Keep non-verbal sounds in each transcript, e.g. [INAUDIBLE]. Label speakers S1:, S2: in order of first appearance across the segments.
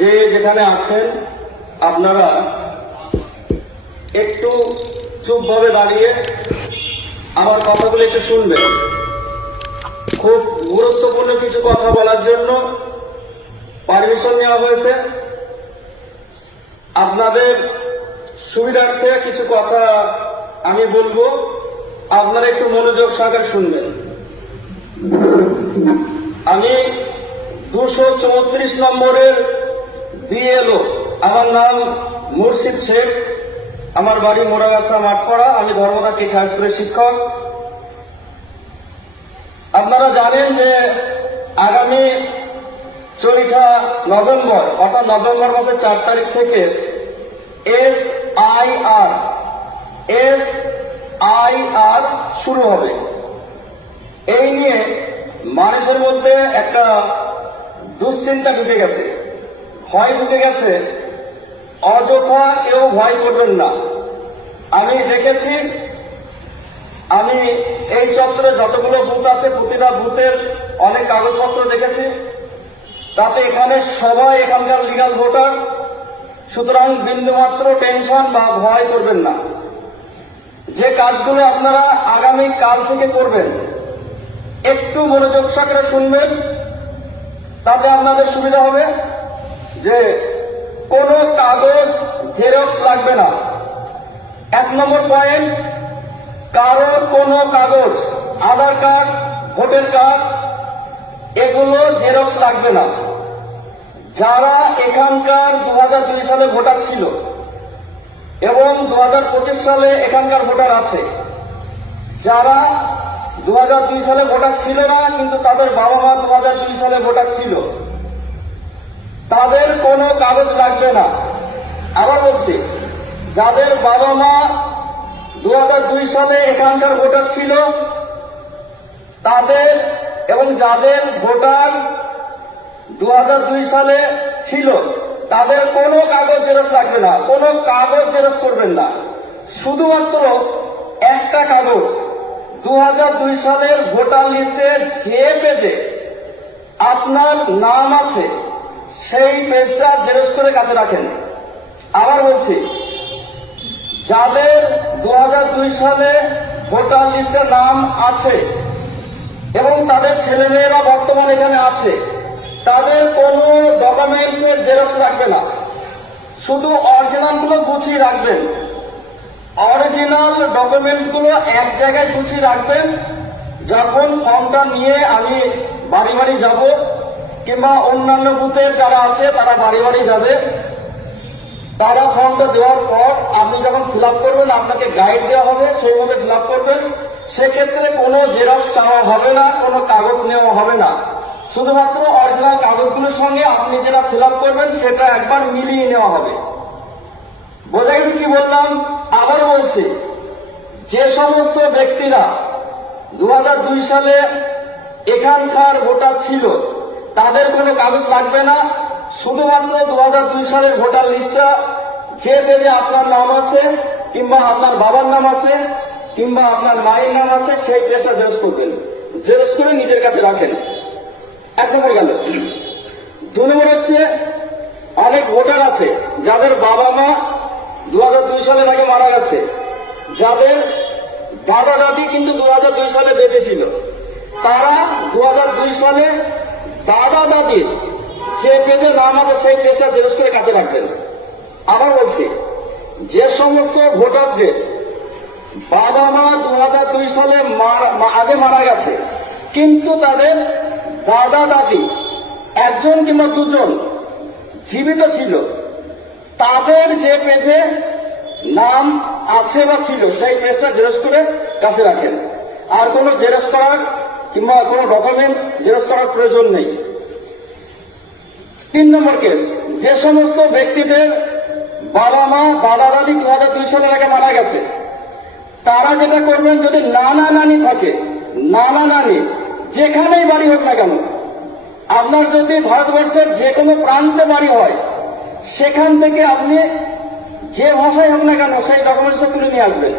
S1: যে যেখানে আছেন আপনারা একটু চুপভাবে দাঁড়িয়ে আমার কথাগুলো একটু শুনবেন খুব গুরুত্বপূর্ণ কিছু কথা বলার জন্য পারমিশন নেওয়া হয়েছে আপনাদের সুবিধার্থে কিছু কথা আমি বলবো আপনারা একটু মনোযোগ সহকারে শুনবেন আমি দুশো চৌত্রিশ নম্বরের দিয়ে এলো আমার নাম মুর্শিদ শেখ আমার বাড়ি মোড়াগাছা মাঠপাড়া আমি ধর্মকাঠি খাসপুরের শিক্ষক আপনারা জানেন যে আগামী চলিঠা নভেম্বর অর্থাৎ নভেম্বর মাসের চার তারিখ থেকে S I R S I R শুরু হবে এই নিয়ে মানুষের মধ্যে একটা দুশ্চিন্তা ঢুকে গেছে ভয় ঢুকে গেছে অযথা কেউ ভয় করবেন না আমি দেখেছি আমি এই চত্বরে যতগুলো বুথ আছে প্রতিটা বুথের অনেক কাগজপত্র দেখেছি তাতে এখানে সবাই এখানকার লিগাল ভোটার সুতরাং বিন্দুমাত্র টেনশন বা ভয় করবেন না যে কাজগুলো আপনারা আগামী কাল থেকে করবেন একটু মনোযোগ সাকরে শুনবেন তাতে আপনাদের সুবিধা হবে যে কোন কাগজ জেরক্স লাগবে না এক নম্বর পয়েন্ট কারো কোনো কাগজ আধার কার্ড ভোটার কার্ড এগুলো জেরক্স লাগবে না যারা এখানকার দু সালে ভোটার ছিল এবং দু সালে এখানকার ভোটার আছে যারা দু সালে ভোটার ছিল না কিন্তু তাদের বাবা মা দু সালে ভোটার ছিল তাদের কোনো কাগজ লাগবে না আবার বলছি যাদের বাবা মা দু সালে এখানকার ভোটার ছিল তাদের এবং যাদের ভোটার দু সালে ছিল তাদের কোনো কাগজ জেরক্স লাগবে না কোনো কাগজ জেরক্স করবেন না শুধুমাত্র একটা কাগজ দু সালের ভোটার লিস্টে যে পেজে আপনার নাম আছে সেই পেজটা জেরক্স করে কাছে রাখেন আবার বলছি যাদের দু সালে ভোটার লিস্টের নাম আছে এবং তাদের ছেলে মেয়েরা বর্তমানে এখানে আছে তাদের কোনো ডকুমেন্টসের জেরক্স রাখবে না শুধু অরিজিনালগুলো গুছিয়ে রাখবেন অরিজিনাল ডকুমেন্টসগুলো এক জায়গায় গুছিয়ে রাখবেন যখন ফর্মটা নিয়ে আমি বাড়ি বাড়ি যাব কিংবা অন্যান্য বুথের যারা আছে তারা বাড়ি বাড়ি যাবে তারা ফর্মটা দেওয়ার পর আপনি যখন ফিল করবেন আপনাকে গাইড দেওয়া হবে সেইভাবে ফিল করবেন সেক্ষেত্রে কোনো জেরক্স চাওয়া হবে না কোনো কাগজ নেওয়া হবে না শুধুমাত্র অরিজিনাল কাগজগুলোর সঙ্গে আপনি যেটা ফিল করবেন সেটা একবার মিলিয়ে নেওয়া হবে বোঝা গেছে কি বললাম আবার বলছি যে সমস্ত ব্যক্তিরা দু সালে এখানকার ভোটার ছিল তাদের কোনো কাগজ লাগবে না শুধুমাত্র দু হাজার দুই সালের ভোটার লিস্টটা যে পেজে আপনার নাম আছে কিংবা আপনার বাবার নাম আছে কিংবা আপনার মায়ের নাম আছে সেই পেজটা জেরস করবেন জেরস করে নিজের কাছে রাখেন এক নম্বর গেল দু নম্বর হচ্ছে অনেক ভোটার আছে যাদের বাবা মা দু হাজার দুই সালের আগে মারা গেছে যাদের দাদা দাদি কিন্তু দু হাজার দুই সালে বেঁচে ছিল তারা দু হাজার দুই সালে মতবাদী যে পেজের নাম আছে সেই পেজটা জেরস করে কাছে রাখবেন আবার বলছি যে সমস্ত ভোটারদের বাবা মা দু হাজার দুই সালে আগে মারা গেছে কিন্তু তাদের দাদা দাদি একজন কিংবা দুজন জীবিত ছিল তাদের যে পেজে নাম আছে বা ছিল সেই পেজটা জেরস করে কাছে রাখেন আর কোন জেরস করার কিংবা কোন ডকুমেন্টস জেরস করার প্রয়োজন নেই তিন নম্বর কেস যে সমস্ত ব্যক্তিদের বাবা মা দাদা দাদি দু হাজার দুই সালের আগে মারা গেছে তারা যেটা করবেন যদি নানা নানি থাকে নানা নানি যেখানেই বাড়ি হোক না কেন আপনার যদি ভারতবর্ষের যে কোনো প্রান্তে বাড়ি হয় সেখান থেকে আপনি যে ভাষায় হোক না কেন সেই ডকুমেন্টস তুলে নিয়ে আসবেন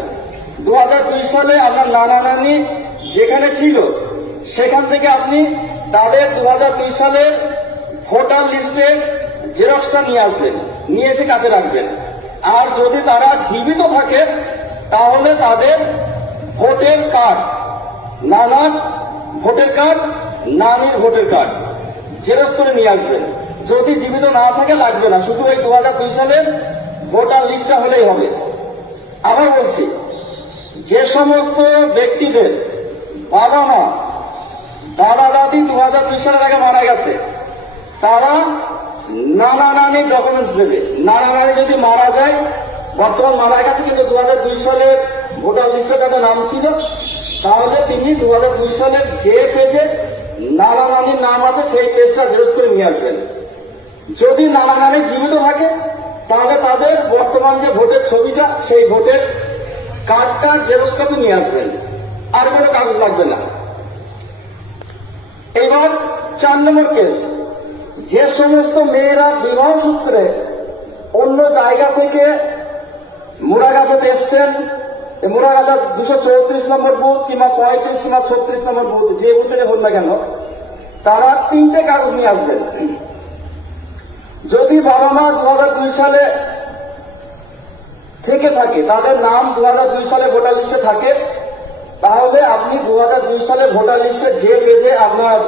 S1: দু হাজার দুই সালে আপনার নানা নানি যেখানে ছিল সেখান থেকে আপনি তাদের দু হাজার দুই সালের ভোটার লিস্টে জেরক্সটা নিয়ে আসবেন নিয়ে এসে কাজে রাখবেন আর যদি তারা জীবিত থাকে তাহলে তাদের ভোটের কার্ড নানার ভোটের কার্ড নানির ভোটের কার্ড জেরক্স করে নিয়ে আসবেন যদি জীবিত না থাকে লাগবে না শুধু এই দু হাজার দুই সালের ভোটার লিস্টটা হলেই হবে আবার বলছি যে সমস্ত ব্যক্তিদের বাবা মা দাদা দাদি দু হাজার দুই সালের আগে মারা গেছে তারা নানা নামে ডকুমেন্টস দেবে নানা নামে যদি মারা যায় বর্তমান মামার কাছে কিন্তু দু হাজার দুই সালে ভোটার বিশ্বকাপে নাম ছিল তাহলে তিনি দু হাজার দুই সালের যে পেজে নানা নানির নাম আছে সেই পেজটা জেরোস করে নিয়ে আসবেন যদি নানা নামে জীবিত থাকে তাহলে তাদের বর্তমান যে ভোটের ছবিটা সেই ভোটের কার্ডটা জেরোস করে নিয়ে আসবেন আর কোনো কাগজ লাগবে না এবার চার নম্বর কেস যে সমস্ত মেয়েরা বিবাহ সূত্রে অন্য জায়গা থেকে মুরাগাজাতে এসছেন মুরাগাজা দুশো চৌত্রিশ নম্বর বুথ কিংবা পঁয়ত্রিশ কিংবা ছত্রিশ নম্বর বুথ যে বুথে হন না কেন তারা তিনটে কাগজ নিয়ে আসবেন যদি বাবা মা দু সালে থেকে থাকে তাদের নাম দু দুই সালে ভোটার লিস্টে থাকে তাহলে আপনি দু সালে ভোটার লিস্টে যে পেজে আপনার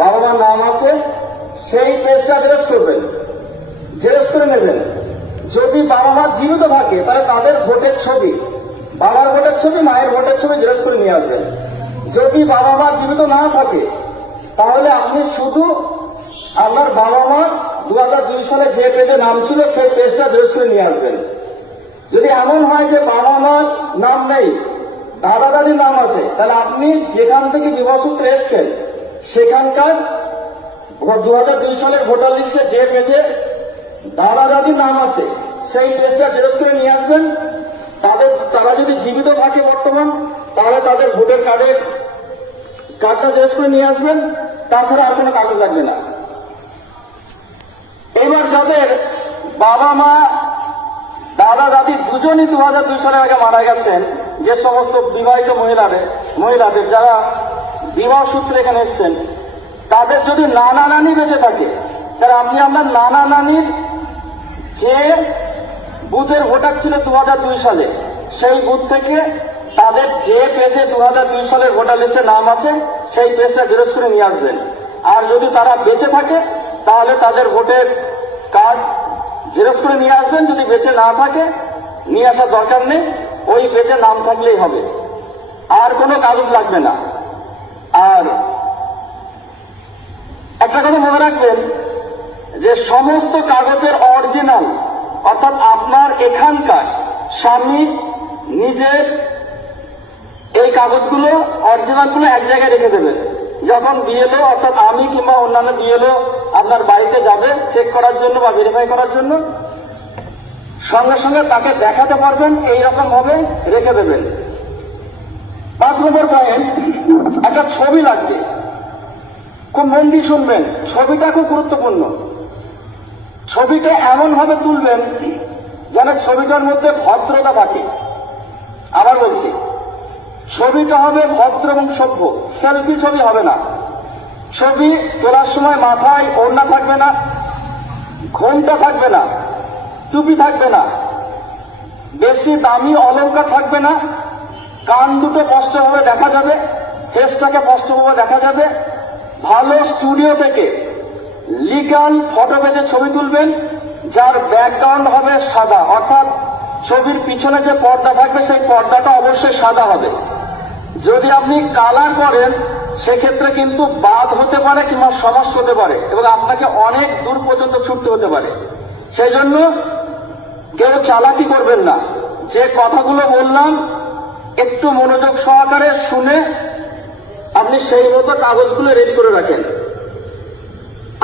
S1: বাবা মার নাম আছে সেই কেসটা জেরেস করবেন জেরেস করে নেবেন যদি বাবা মা জীবিত থাকে তাহলে তাদের ভোটের ছবি বাবার ভোটের ছবি মায়ের ভোটের ছবি জেরেস করে নিয়ে আসবেন যদি বাবা মা জীবিত না থাকে তাহলে আপনি শুধু আপনার বাবা মা দু সালে যে পেজে নাম ছিল সেই পেজটা জেরেস করে নিয়ে আসবেন যদি এমন হয় যে বাবা মার নাম নেই দাদা দাদির নাম আছে তাহলে আপনি যেখান থেকে বিবাহ সূত্রে এসছেন সেখানকার দু হাজার দুই সালের ভোটার লিস্টে যে পেজে দাদা দাদির নাম আছে সেই পেজটা জেরক্স করে নিয়ে আসবেন তাদের তারা যদি জীবিত থাকে বর্তমান তাহলে তাদের ভোটের কার্ডের কার্ডটা জেরক্স করে নিয়ে আসবেন তাছাড়া আর কোনো কাগজ লাগবে না এবার যাদের বাবা মা দাদা দাদি দুজনই দু হাজার দুই সালের আগে মারা গেছেন যে সমস্ত বিবাহিত মহিলাদের মহিলাদের যারা বিবাহ সূত্রে এখানে এসছেন তাদের যদি নানা নানি বেঁচে থাকে তাহলে আপনি আপনার নানা নানির যে বুথের ভোটার ছিল দু সালে সেই বুথ থেকে তাদের যে পেজে দু হাজার দুই সালের ভোটার লিস্টে নাম আছে সেই পেজটা জেরোস করে নিয়ে আসবেন আর যদি তারা বেঁচে থাকে তাহলে তাদের ভোটের কার্ড জেরোস করে নিয়ে আসবেন যদি বেঁচে না থাকে নিয়ে আসার দরকার নেই ওই পেজে নাম থাকলেই হবে আর কোনো কাগজ লাগবে না বললেন যে সমস্ত কাগজের অরিজিনাল অর্থাৎ আপনার এখানকার স্বামী নিজের এই কাগজগুলো অরিজিনালগুলো এক জায়গায় রেখে দেবেন যখন বিএলও অর্থাৎ আমি কিংবা অন্যান্য বিএলও আপনার বাড়িতে যাবে চেক করার জন্য বা ভেরিফাই করার জন্য সঙ্গে সঙ্গে তাকে দেখাতে পারবেন এই রকম ভাবে রেখে দেবেন পাঁচ নম্বর পয়েন্ট একটা ছবি লাগবে খুব মন দিয়ে শুনবেন ছবিটা খুব গুরুত্বপূর্ণ ছবিটা এমনভাবে তুলবেন যেন ছবিটার মধ্যে ভদ্রতা থাকে আবার বলছি ছবিটা হবে ভদ্র এবং সভ্য সেলফি ছবি হবে না ছবি তোলার সময় মাথায় ওড়না থাকবে না ঘোমটা থাকবে না টুপি থাকবে না বেশি দামি অলঙ্কার থাকবে না কান দুটো কষ্টভাবে দেখা যাবে ফেসটাকে কষ্টভাবে দেখা যাবে ভালো স্টুডিও থেকে লিগাল ফটো বেজে ছবি তুলবেন যার ব্যাকগ্রাউন্ড হবে সাদা অর্থাৎ ছবির পিছনে যে পর্দা থাকবে সেই পর্দাটা অবশ্যই সাদা হবে যদি আপনি কালার করেন সেক্ষেত্রে কিন্তু বাদ হতে পারে কিংবা সমস্যা হতে পারে এবং আপনাকে অনেক দূর পর্যন্ত ছুটতে হতে পারে সেই জন্য কেউ চালাকি করবেন না যে কথাগুলো বললাম একটু মনোযোগ সহকারে শুনে আপনি সেই মতো কাগজগুলো রেডি করে রাখেন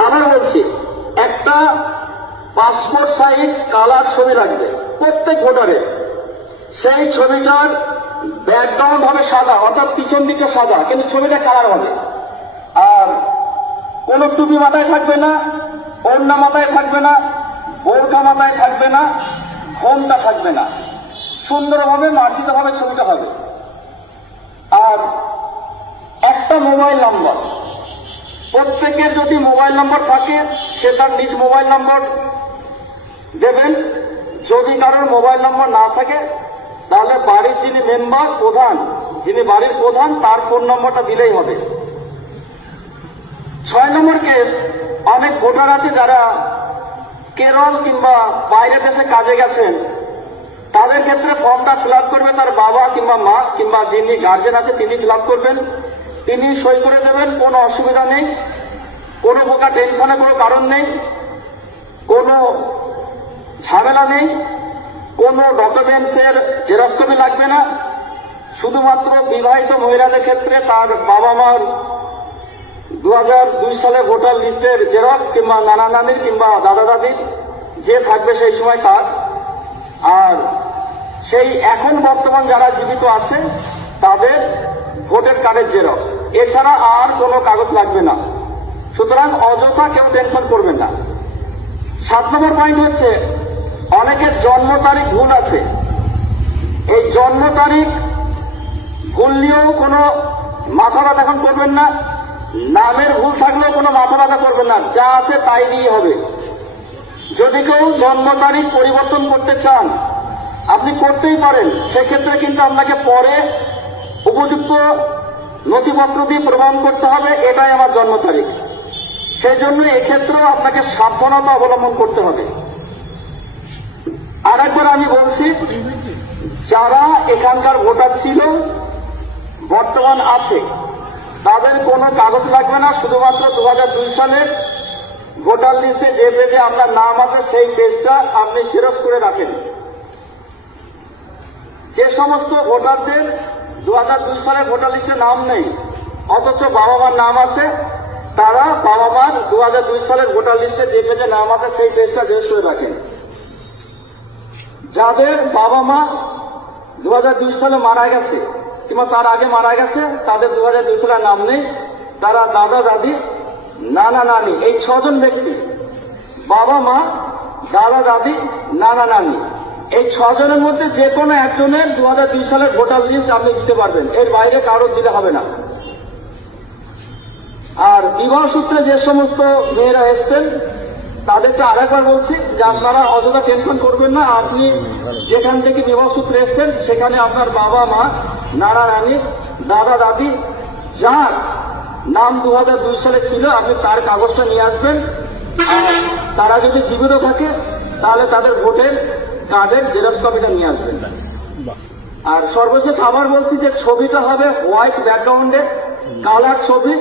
S1: আবার বলছি একটা পাসপোর্ট সাইজ কালার ছবি লাগবে প্রত্যেক ভোটারে সেই ছবিটার ব্যাকগ্রাউন্ড হবে সাদা অর্থাৎ পিছন দিকে সাদা কিন্তু ছবিটা কালার হবে আর কোন টুপি মাথায় থাকবে না ওড়না মাথায় থাকবে না বোরখা মাথায় থাকবে না ঘোমটা থাকবে না সুন্দরভাবে মার্জিতভাবে ছবিটা হবে একটা মোবাইল নম্বর প্রত্যেকের যদি মোবাইল নম্বর থাকে সে তার নিজ মোবাইল নম্বর দেবেন যদি কারোর মোবাইল নম্বর না থাকে তাহলে বাড়ির যিনি মেম্বার প্রধান যিনি বাড়ির প্রধান তার ফোন নম্বরটা দিলেই হবে ছয় নম্বর কেস অনেক ভোটার আছে যারা কেরল কিংবা বাইরে দেশে কাজে গেছেন তাদের ক্ষেত্রে ফর্মটা ফিল করবে তার বাবা কিংবা মা কিংবা যিনি গার্জেন আছে তিনি ফিল করবেন তিনি সই করে দেবেন কোনো অসুবিধা নেই কোনো প্রকার টেনশনের কোনো কারণ নেই কোনো ঝামেলা নেই কোনো ডকুমেন্টসের জেরক্স কপি লাগবে না শুধুমাত্র বিবাহিত মহিলাদের ক্ষেত্রে তার বাবা মার দু সালে ভোটার লিস্টের জেরক্স কিংবা নানা নানির কিংবা দাদা দাদির যে থাকবে সেই সময় তার আর সেই এখন বর্তমান যারা জীবিত আছে তাদের ভোটের কার্ডের জেরক্স এছাড়া আর কোনো কাগজ লাগবে না সুতরাং অযথা কেউ টেনশন করবেন না সাত নম্বর পয়েন্ট হচ্ছে অনেকের জন্ম তারিখ ভুল আছে এই জন্ম তারিখ ভুল নিয়েও কোনো মাথা ব্যথা এখন করবেন না নামের ভুল থাকলেও কোনো মাথা ব্যথা করবেন না যা আছে তাই দিয়ে হবে যদি কেউ জন্ম তারিখ পরিবর্তন করতে চান আপনি করতেই পারেন সেক্ষেত্রে কিন্তু আপনাকে পরে উপযুক্ত নথিপত্র দিয়ে প্রমাণ করতে হবে এটাই আমার জন্ম তারিখ সেই জন্য এক্ষেত্রেও আপনাকে সাবধানতা অবলম্বন করতে হবে আরেকবার আমি বলছি যারা এখানকার ভোটার ছিল বর্তমান আছে তাদের কোনো কাগজ লাগবে না শুধুমাত্র দু হাজার দুই সালের ভোটার লিস্টে যে পেজে আপনার নাম আছে সেই পেজটা আপনি জেরক্স করে রাখেন যে সমস্ত ভোটারদের দু সালে ভোটার লিস্টে নাম নেই অথচ বাবা মার নাম আছে তারা বাবা মার দু সালের ভোটার লিস্টে যে পেজে নাম আছে সেই পেজটা জেস করে রাখেন যাদের বাবা মা দু সালে মারা গেছে কিংবা তার আগে মারা গেছে তাদের দু সালে নাম নেই তারা দাদা দাদি নানা নানি এই ছজন ব্যক্তি বাবা মা দাদা দাদি নানা নানি এই ছজনের মধ্যে যে কোনো একজনের দু হাজার দুই সালের ভোটার লিস্ট আপনি দিতে পারবেন এর বাইরে কারোর দিতে হবে না আর বিবাহ সূত্রে যে সমস্ত মেয়েরা এসছেন তাদেরকে আরেকবার বলছি যে আপনারা অযথা টেনশন করবেন না আপনি যেখান থেকে বিবাহ সূত্রে এসছেন সেখানে আপনার বাবা মা নানা রানী দাদা দাদি যার নাম দু হাজার দুই সালে ছিল আপনি তার কাগজটা নিয়ে আসবেন তারা যদি জীবিত থাকে তাহলে তাদের ভোটের কার্ডের জেরক্স কপিটা নিয়ে আসবেন আর সর্বশেষ আবার বলছি যে ছবিটা হবে হোয়াইট ব্যাকগ্রাউন্ডে কালার ছবি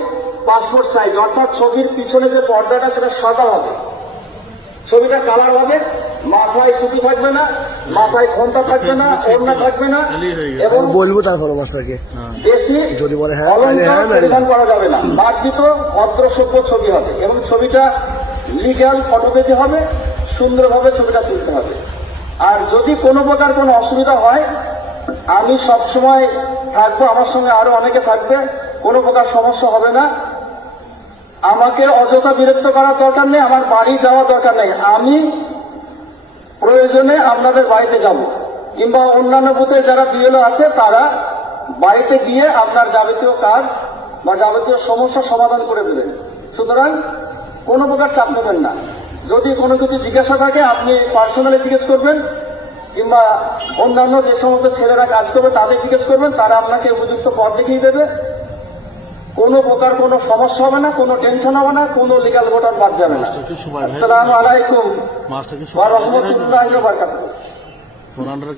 S1: পাসপোর্ট সাইজ অর্থাৎ ছবির পিছনে যে পর্দাটা সেটা সাদা হবে ছবিটা কালার হবে মাথায় টুপি থাকবে না মাথায় ঘন্টা থাকবে না [LAUGHS] ওড়না থাকবে না এবং
S2: বলবো তারপর মাস্টারকে হ্যাঁ।
S1: বেশি যদি বলে হ্যাঁ, হ্যাঁ করা যাবে না বার্জিত অগ্রসভ্য ছবি হবে এবং ছবিটা লিগ্যাল ফটোগ্রাফি হবে সুন্দরভাবে ছবিটা তুলতে হবে আর যদি কোনো প্রকার কোনো অসুবিধা হয় আমি সব সময় থাকবো আমার সঙ্গে আরো অনেকে থাকবে কোনো প্রকার সমস্যা হবে না আমাকে অযথা বিরক্ত করার দরকার নেই আমার বাড়ি যাওয়া দরকার নেই আমি প্রয়োজনে আপনাদের বাড়িতে যাব কিংবা অন্যান্য বুথে যারা বিএলও আছে তারা বাড়িতে গিয়ে আপনার যাবতীয় কাজ বা যাবতীয় সমস্যা সমাধান করে দেবেন সুতরাং কোনো প্রকার চাপ নেবেন না যদি কোনো কিছু জিজ্ঞাসা থাকে আপনি পার্সোনালি জিজ্ঞেস করবেন কিংবা অন্যান্য যে সমস্ত ছেলেরা কাজ করবে তাদের জিজ্ঞেস করবেন তারা আপনাকে উপযুক্ত পথ দেখিয়ে দেবে কোনো প্রকার কোনো সমস্যা হবে না কোনো টেনশন হবে না কোনো লিগাল ভোটার বাদ যাবে না আসসালামু
S2: আলাইকুম